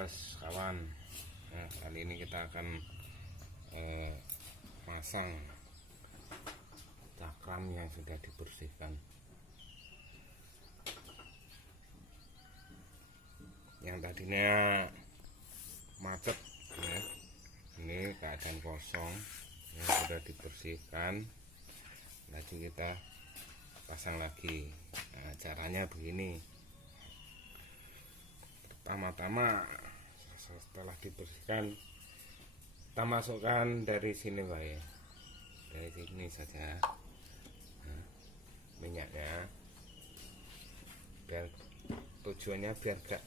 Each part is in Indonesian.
atas kawan. Nah, kali ini kita akan masang cakram yang sudah dibersihkan, yang tadinya macet ya. Ini keadaan kosong yang sudah dibersihkan, lagi kita pasang lagi. Nah, caranya begini. Pertama-tama setelah dibersihkan, kita masukkan dari sini Pak ya, dari sini saja. Nah, minyaknya biar tujuannya biar gak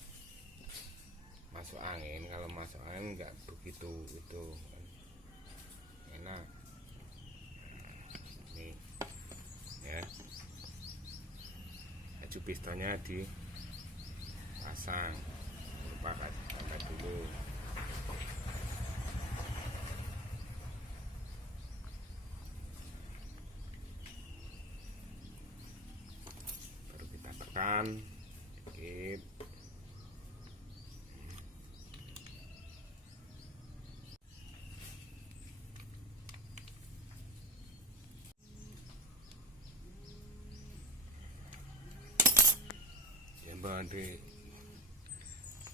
masuk angin. Kalau masuk angin nggak begitu itu enak. Ini ya, baju pistonnya dipasang, lupa angkat dulu. Baru kita tekan dikit. Di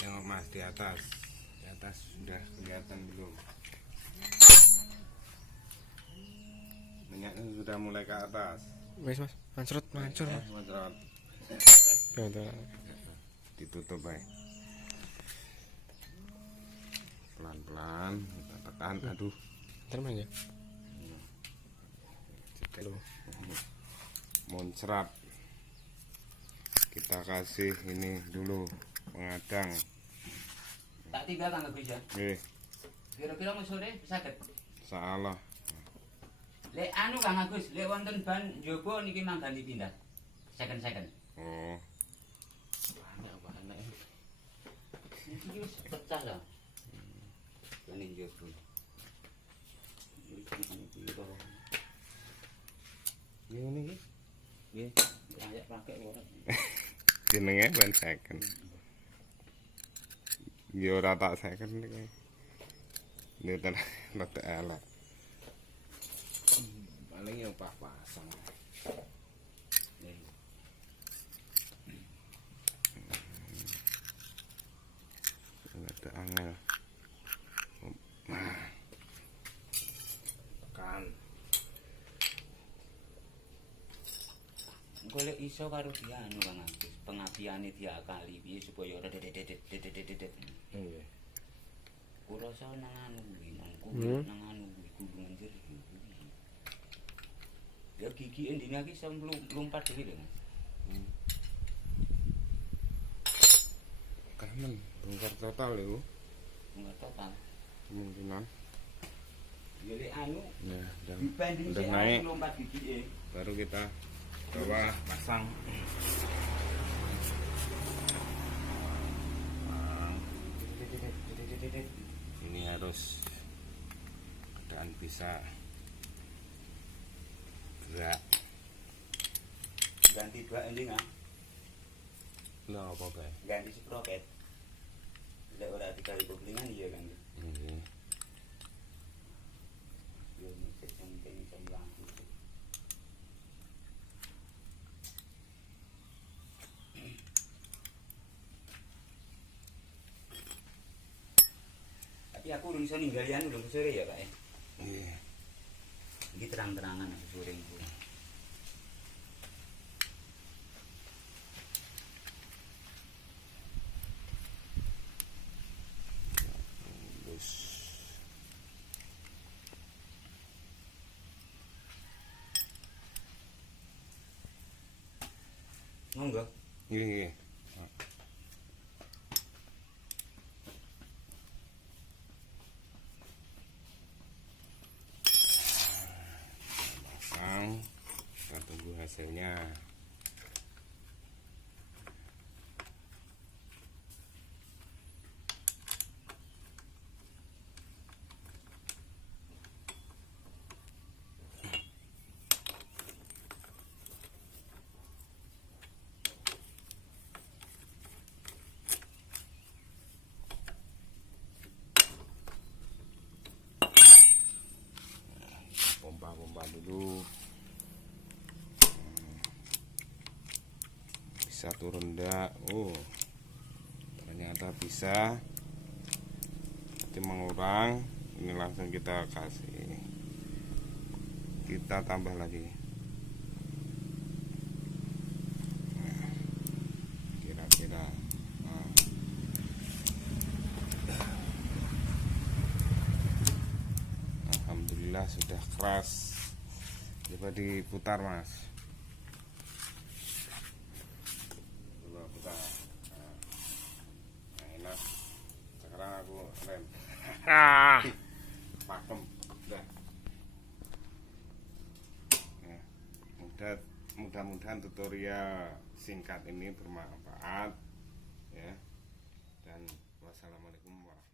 tengok Mas, di atas sudah kelihatan belum? Minyaknya sudah mulai ke atas. Wes Mas, mancur. Mancur. Betul. Ditutup baik. Pelan-pelan kita tekan. Aduh. Terus ya. Aduh. Muncrat. Kita kasih ini dulu pengadang. Tak tinggal tangga bisa. Kira-kira sore saged. Salah. Lek anu Kang Agus, lek wonten ban njaba niki manggan dipindah. Second. Oh. Banyak. Iki wis pecah lah. Ban njaba. Ini iki. Nggih, ayak pakai ora. Jenenge ban second. Yo ora tak second iki. Ini rada elek. Paling yang pasang. Ada angel. Tekan. Golek iso karo dia anu Kang Agus, pengapiane diakali piye supaya ora dedet. Nggih. Kula sa nang anu kuwi, nang anu kuwi gulungan jero. Ya gigi endine iki iso mlumpat dhewe lho Mas. Kamen bongkar total lho. Enggak total. Kemungkinan. Ya lek anu Ya, dibanding udah si naik. lompat gigi Baru kita coba pasang. Ini harus keadaan bisa gerak. ganti dua ending ah. Lah apa kae? Ganti sprocket. Lek ora dikali koplingan iya kan. Nggih. Yo mesti sing lampu. Tapi aku urung iso ninggali anu lho sore ya, Pak. Nggih. Iki terang-terangan sore iku. Monggo. Nggih. Pasang, kita tunggu hasilnya. coba dulu. Bisa turun enggak? Oh, ternyata bisa. Nanti mengurang. Ini langsung kita kasih, kita tambah lagi. Nah, kira-kira alhamdulillah sudah keras. Coba diputar mas. Coba putar. Nah, enak. Sekarang aku rem. Pakem. Udah. Nah, mudah-mudahan tutorial singkat ini bermanfaat ya. Dan wassalamualaikum warahmatullahi wabarakatuh.